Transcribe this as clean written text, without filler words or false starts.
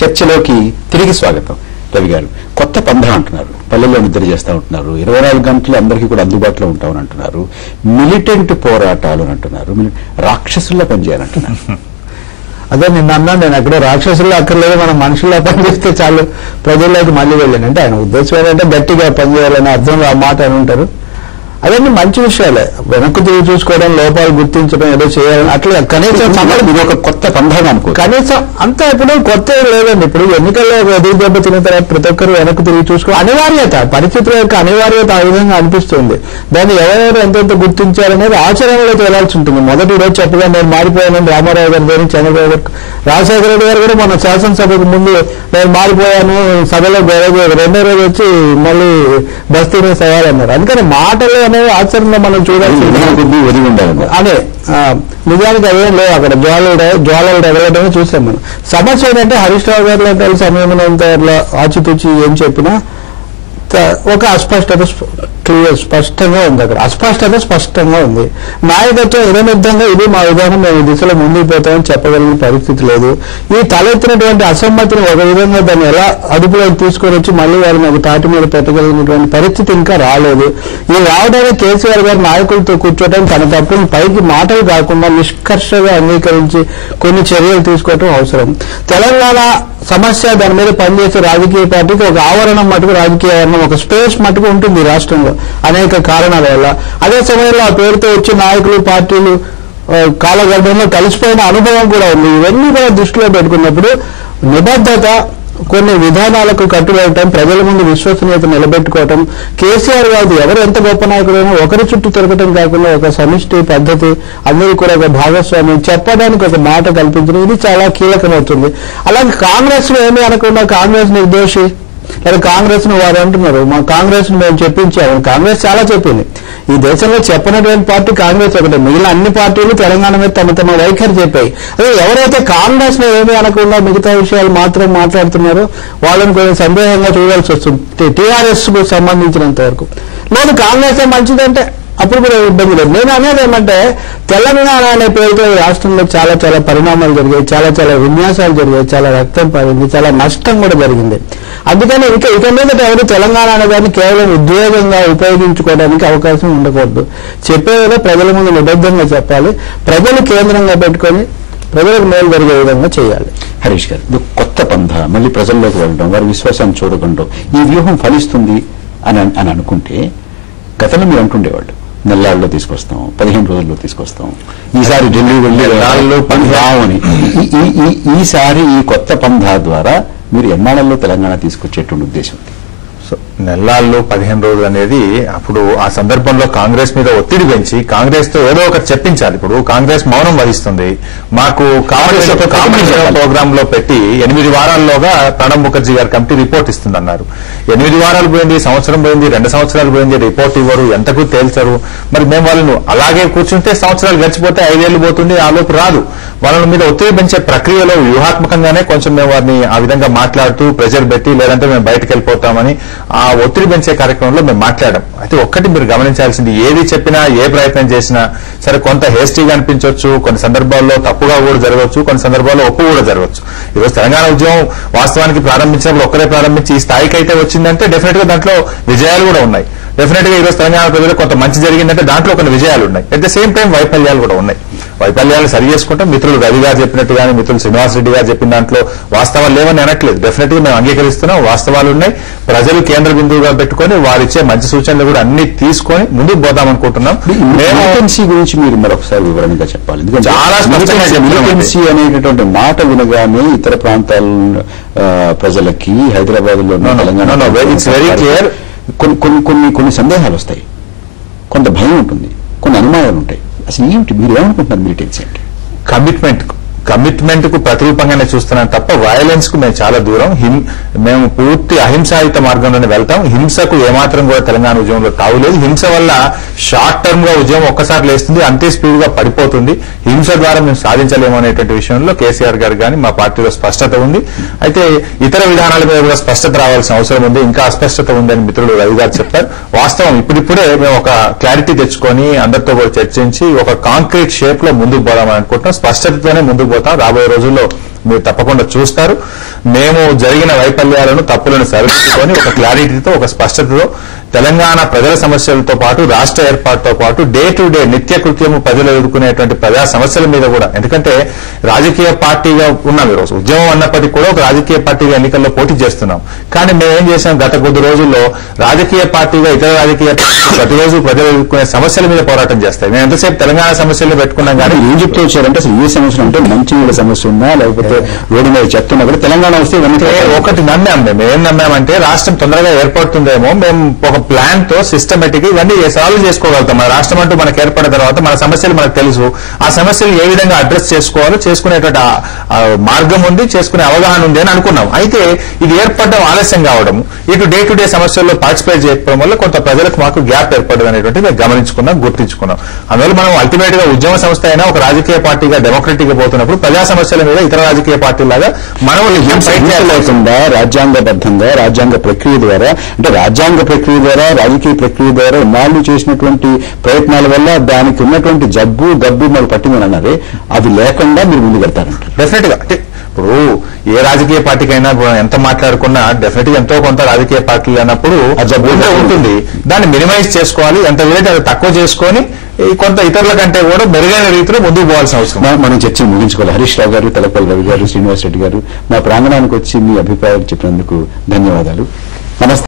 చర్చలోకి తిరిగి స్వాగతం. రవి గారు, కొత్త పంధం అంటున్నారు, పల్లెల్లో నిద్ర చేస్తూ ఉంటున్నారు, 24 గంటలు అందరికీ కూడా అందుబాటులో ఉంటామని అంటున్నారు, మిలిటెంట్ పోరాటాలు అని అంటున్నారు, రాక్షసుల్లా పనిచేయాలంటున్నారు. అదే నిన్న అన్నాను, నేను ఎక్కడో రాక్షసుల్లో అక్కర్లేదు, మనం మనుషుల్లో పనిచేస్తే చాలు ప్రజల్లోకి మళ్ళీ వెళ్ళాను అంటే ఆయన ఉద్దేశం ఏంటంటే గట్టిగా పనిచేయాలని అర్థంలో ఆ మాట అని ఉంటారు. అవన్నీ మంచి విషయాలే, వెనక్కు తిరిగి చూసుకోవడం, లోపాలు గుర్తించడం, ఏదో చేయాలని అట్లా కనీసం ఇది ఒక కొత్త పంధం అనుకో, కనీసం అంతా ఇప్పుడు కొత్త లేదండి. ఇప్పుడు ఎన్నికల్లో ఎదురు దెబ్బ తిన్న తర్వాత ప్రతి ఒక్కరు వెనక్కి తిరిగి చూసుకో అనివార్యత, పరిస్థితుల యొక్క అనివార్యత ఆ విధంగా అనిపిస్తుంది. దాన్ని ఎవరెవరు ఎంతెంత గుర్తించారనేది ఆచరణలో తేలాల్సి ఉంటుంది. మొదటి రోజు చెప్పగా నేను మారిపోయానని రామారావు గారి దగ్గర చంద్రబాబు గారు, రాజశేఖర రెడ్డి గారు కూడా మన శాసనసభకు ముందు నేను మారిపోయాను సభలో రెండో రోజు వచ్చి మళ్ళీ బస్తీనే సవాలన్నారు. అందుకని మాటలు అనేవి ఆచరణలో మనం చూడాల్సి అదే నిజానికి అదేం లేదు. అక్కడ జ్వాలలు రగలటమే చూసాం మనం. సమస్య ఏంటంటే హరీష్ రావు గారు లాంటి సమయం ఆచితూచి ఏం చెప్పినా ఒక అస్పష్టత స్పష్టంగా ఉంది. అక్కడ అస్పష్టత స్పష్టంగా ఉంది. నాయకత్వం ఇదమిద్దంగా ఇది మా విధానం, మేము ఈ దిశలో ముందుకు పోతామని చెప్పగలిగిన పరిస్థితి లేదు. ఈ తలెత్తినటువంటి అసమ్మతిని ఒక విధంగా దాన్ని ఎలా అదుపులోకి తీసుకొని వచ్చి మళ్ళీ వాళ్ళని ఒక తాటి మీద పెట్టగలిగినటువంటి పరిస్థితి ఇంకా రాలేదు. ఈ రావడానికి కేసీఆర్ గారు నాయకులతో కూర్చోవడం, తన తప్పుని పైకి మాటలు కాకుండా నిష్కర్షగా అంగీకరించి కొన్ని చర్యలు తీసుకోవటం అవసరం. తెలంగాణ సమస్య, దాని మీద పనిచేసే రాజకీయ పార్టీకి ఒక ఆవరణం మటుకు, రాజకీయ ఆవరణం ఒక స్పేస్ మటుకు ఉంటుంది రాష్ట్రంలో అనేక కారణాల వల్ల. అదే సమయంలో ఆ పేరుతో వచ్చే నాయకులు, పార్టీలు కాలగర్భంలో కలిసిపోయిన అనుభవం కూడా ఉంది. ఇవన్నీ కూడా దృష్టిలో పెట్టుకున్నప్పుడు నిబద్ధత, కొన్ని విధానాలకు కట్టుబడటం, ప్రజల ముందు విశ్వసనీయత నిలబెట్టుకోవటం, కేసీఆర్ గారు ఎవరు ఎంత గొప్ప నాయకుడైనా ఒకరి చుట్టూ తిరగటం కాకుండా ఒక సమిష్టి పద్ధతి, అందరూ కూడా ఒక భాగస్వామ్యం చెప్పడానికి ఒక మాట కల్పించడం, ఇది చాలా కీలకమవుతుంది. అలాగే కాంగ్రెస్ లో ఏమీ అనకుండా కాంగ్రెస్ నిర్దోషి లేదా కాంగ్రెస్ ను వారు అంటున్నారు, మా కాంగ్రెస్ ను మేము చెప్పించాము. కాంగ్రెస్ చాలా చెప్పింది. ఈ దేశంలో చెప్పినటువంటి పార్టీ కాంగ్రెస్ ఒకటే, మిగిలిన అన్ని పార్టీలు తెలంగాణ మీద తమ తమ వైఖరి చెప్పాయి. అదే ఎవరైతే కాంగ్రెస్ లో ఏమీ అనకుండా మిగతా విషయాలు మాత్రం మాట్లాడుతున్నారో వాళ్ళని కొంచెం సందేహంగా చూడాల్సి వస్తుంది. టీఆర్ఎస్ కు సంబంధించినంత వరకు లేదు, కాంగ్రెస్ మంచిదంటే అప్పుడు కూడా ఇబ్బంది లేదు. నేను అనేది ఏమంటే తెలంగాణ అనే పేరుతో రాష్ట్రంలో చాలా చాలా పరిణామాలు జరిగాయి, చాలా చాలా విన్యాసాలు జరిగాయి, చాలా రక్తం పారింది, చాలా నష్టం కూడా జరిగింది. అందుకని ఇక మీద ఎవరు తెలంగాణ అనే దాన్ని కేవలం ఉద్యోగంగా ఉపయోగించుకోవడానికి అవకాశం ఉండకూడదు. చెప్పేదో ప్రజల ముందు నిబద్ధంగా చెప్పాలి, ప్రజలు కేంద్రంగా పెట్టుకొని ప్రజలకు మేలు జరిగే విధంగా చేయాలి. హరీష్ గారు, ఇది కొత్త పంధ, మళ్ళీ ప్రజల్లోకి వెళ్ళడం, వారి విశ్వాసాన్ని చూడకుండా ఈ వ్యూహం ఫలిస్తుంది అని అనుకుంటే గతంలో మీరు అంటుండేవాళ్ళు నెల్లాళ్ళలో తీసుకొస్తాం, 15 రోజుల్లో తీసుకొస్తాం, ఈసారి ఢిల్లీ వెళ్ళి రావని. ఈసారి ఈ కొత్త పంధా ద్వారా మీరు ఎన్నాళ్ళలో తెలంగాణ తీసుకొచ్చేటువంటి ఉద్దేశం? సో నెల్లాళ్ళు 15 రోజులు అనేది అప్పుడు ఆ సందర్భంలో కాంగ్రెస్ మీద ఒత్తిడి పెంచి కాంగ్రెస్ తో ఏదో ఒకటి చెప్పించాలి. ఇప్పుడు కాంగ్రెస్ మౌనం వహిస్తుంది. మాకు కాంగ్రెస్ ప్రోగ్రామ్ లో పెట్టి 8 వారాల్లోగా ప్రణబ్ ముఖర్జీ గారి కమిటీ రిపోర్ట్ ఇస్తుందన్నారు. 8 వారాలు పోయింది, సంవత్సరం పోయింది, 2 సంవత్సరాలు పోయింది, రిపోర్ట్ ఇవ్వరు, ఎంతకు తేల్చరు. మరి మేము వాళ్ళను అలాగే కూర్చుంటే సంవత్సరాలు గడిచిపోతే 5 ఏళ్లు పోతుంది, ఆ లోపు రాదు. వాళ్ళ మీద ఒత్తిడి పెంచే ప్రక్రియలో వ్యూహాత్మకంగానే కొంచెం మేము వారిని ఆ విధంగా మాట్లాడుతూ ప్రెజర్ పెట్టి, లేదంటే మేము బయటకు వెళ్ళిపోతామని ఆ ఒత్తిడి పెంచే కార్యక్రమంలో మేము మాట్లాడాం. అయితే ఒక్కటి మీరు గమనించాల్సింది, ఏది చెప్పినా ఏ ప్రయత్నం చేసినా సరే కొంత హేస్టీగా అనిపించవచ్చు, కొన్ని సందర్భాల్లో తప్పుగా కూడా జరగవచ్చు, కొన్ని సందర్భాల్లో ఒప్పు కూడా జరగవచ్చు. ఈరోజు తెలంగాణ ఉద్యమం వాస్తవానికి ప్రారంభించినప్పుడు ఒక్కరే ప్రారంభించి ఈ స్థాయికి అయితే వచ్చిందంటే డెఫినెట్ గా దాంట్లో విజయాలు కూడా ఉన్నాయి. డెఫినెట్ గా ఈరోజు తెలంగాణ ప్రజలకు కొంత మంచి జరిగిందంటే దాంట్లో కొన్ని విజయాలు ఉన్నాయి. అట్ ద సేమ్ టైం వైఫల్యాలు కూడా ఉన్నాయి. వైఫల్యాలు సరి చేసుకుంటాం. మిత్రులు రవి గారు చెప్పినట్టు కానీ మిత్రులు శ్రీనివాస్ రెడ్డి గారు చెప్పిన దాంట్లో వాస్తవాలు లేవని అనట్లేదు. డెఫినెట్ గా మేము అంగీకరిస్తున్నాం, వాస్తవాలు ఉన్నాయి. ప్రజలు కేంద్ర బిందువుగా పెట్టుకొని వారిచ్చే మంచి సూచనలు కూడా అన్ని తీసుకొని ముందుకు పోదామనుకుంటున్నాం. మిలిటెన్సీ గురించి మీరు మరొకసారి వివరంగా చెప్పాలి. చాలా మిలిటెన్సీ అనేటటువంటి మాట వినగానే ఇతర ప్రాంతాల ప్రజలకి, హైదరాబాద్ లో తెలంగాణ ఇట్స్ వెరీ క్లియర్, కొన్ని సందేహాలు వస్తాయి, కొంత భయం ఉంటుంది, కొన్ని అనుమానాలు ఉంటాయి. అసలు ఏమిటి మీరు ఏమనుకుంటున్నారు మిలిటెన్సీ అంటే? కమిట్మెంట్ కు ప్రతిరూపంగానే చూస్తున్నాం తప్ప వైలెన్స్ కు మేము చాలా దూరం. మేము పూర్తి అహింసాయుత మార్గంలోనే వెళ్తాం. హింసకు ఏమాత్రం కూడా తెలంగాణ ఉద్యమంలో తావులేదు. హింస వల్ల షార్ట్ టర్మ్ గా ఉద్యమం ఒక్కసారి లేస్తుంది, అంతే స్పీడ్ గా పడిపోతుంది. హింస ద్వారా మేము సాధించలేము అనేటువంటి విషయంలో కేసీఆర్ గారు కానీ మా పార్టీలో స్పష్టత ఉంది. అయితే ఇతర విధానాల మీద కూడా స్పష్టత రావాల్సిన అవసరం ఉంది, ఇంకా అస్పష్టత ఉందని మిత్రులు రవి గారు చెప్పారు. వాస్తవం ఇప్పుడిప్పుడే మేము ఒక క్లారిటీ తెచ్చుకొని అందరితో కూడా చర్చించి ఒక కాంక్రీట్ షేప్ లో ముందుకు పోదామని అనుకుంటున్నాం. స్పష్టతతోనే ముందుకు పోతాం. రాబోయే రోజుల్లో మీరు తప్పకుండా చూస్తారు. మేము జరిగిన వైఫల్యాలను, తప్పులను సరిదిద్దుకొని ఒక క్లారిటీతో, ఒక స్పష్టతతో తెలంగాణ ప్రజల సమస్యలతో పాటు రాష్ట్ర ఏర్పాటుతో పాటు డే టు డే నిత్యకృత్యము ప్రజలు ఎదుర్కొనేటువంటి ప్రజా సమస్యల మీద కూడా, ఎందుకంటే రాజకీయ పార్టీగా ఉన్నాం ఈరోజు, ఉద్యమం అన్నప్పటికీ కూడా ఒక రాజకీయ పార్టీగా ఎన్నికల్లో పోటీ చేస్తున్నాం. కానీ మేమేం చేసాం, గత కొద్ది రోజుల్లో రాజకీయ పార్టీగా ఇతర రాజకీయ పార్టీలు ప్రతిరోజు ప్రజలు ఎదుర్కొనే సమస్యల మీద పోరాటం చేస్తాయి. మేము ఎంతసేపు తెలంగాణ సమస్యలు పెట్టుకున్నాం కానీ ఏం చెప్తూ వచ్చారంటే అసలు ఏ సమస్య అంటే మంచినీళ్ళ సమస్య ఉందా, లేకపోతే రోడ్డు మీద చెప్తున్నా కూడా తెలంగాణ వస్తే ఒకటి నమ్మాం. మేము ఏం నమ్మామంటే రాష్ట్రం తొందరగా ఏర్పడుతుందేమో, మేము ఒక ప్లాన్ తో సిస్టమేటిక్ ఇవన్నీ సాల్వ్ చేసుకోగలుగుతాం. మన రాష్ట్రం అంటూ మనకు ఏర్పడిన తర్వాత మన సమస్యలు మనకు తెలుసు, ఆ సమస్యలు ఏ విధంగా అడ్రస్ చేసుకోవాలో చేసుకునేటువంటి మార్గం ఉంది, చేసుకునే అవగాహన ఉంది అని అనుకున్నాం. అయితే ఇది ఏర్పడడం ఆలస్యం కావడం, ఇటు డే టు డే సమస్యల్లో పార్టిసిపేట్ చేయడం వల్ల కొంత ప్రజలకు మాకు గ్యాప్ ఏర్పడదు అనేటువంటి మేము గమనించుకున్నాం, గుర్తించుకున్నాం. అందువల్ల మనం అల్టిమేట్ గా ఉద్యమ సంస్థ అయినా ఒక రాజకీయ పార్టీగా డెమోక్రటిక్ గా పోతున్నప్పుడు ప్రజా సమస్యల మీద ఇతర రాజకీయ పార్టీలాగా మనం అవుతుందా రాజ్యాంగబద్ధంగా రాజ్యాంగ ప్రక్రియ ద్వారా, అంటే రాజ్యాంగ ప్రక్రియ ద్వారా రాజకీయ ప్రక్రియ ద్వారా ఇన్నాళ్ళు చేసినటువంటి ప్రయత్నాల వల్ల దానికి ఉన్నటువంటి జబ్బు గబ్బు మరి పట్టిందని అన్నారే, అవి లేకుండా మీరు ముందు పెడతారంట. డెఫినెట్ గా అంటే ఇప్పుడు ఏ రాజకీయ పార్టీకైనా ఎంత మాట్లాడుకున్నా డెఫినెట్ గా ఎంతో కొంత రాజకీయ పార్టీలు అన్నప్పుడు ఉంటుంది. దాన్ని మినిమైజ్ చేసుకోవాలి, ఎంత వీలైతే అది తక్కువ చేసుకొని కొంత ఇతరుల కంటే కూడా మెరుగైన రీతిలో ముందుకు పోవాల్సిన అవసరం. మనం చర్చ ముగించుకోవాలి. హరీష్ రావు గారు, తలపల్లి రవి గారు, శ్రీనివాస్ రెడ్డి గారు మా ప్రాంగణానికి వచ్చి మీ అభిప్రాయాలు చెప్పినందుకు ధన్యవాదాలు. నమస్తే.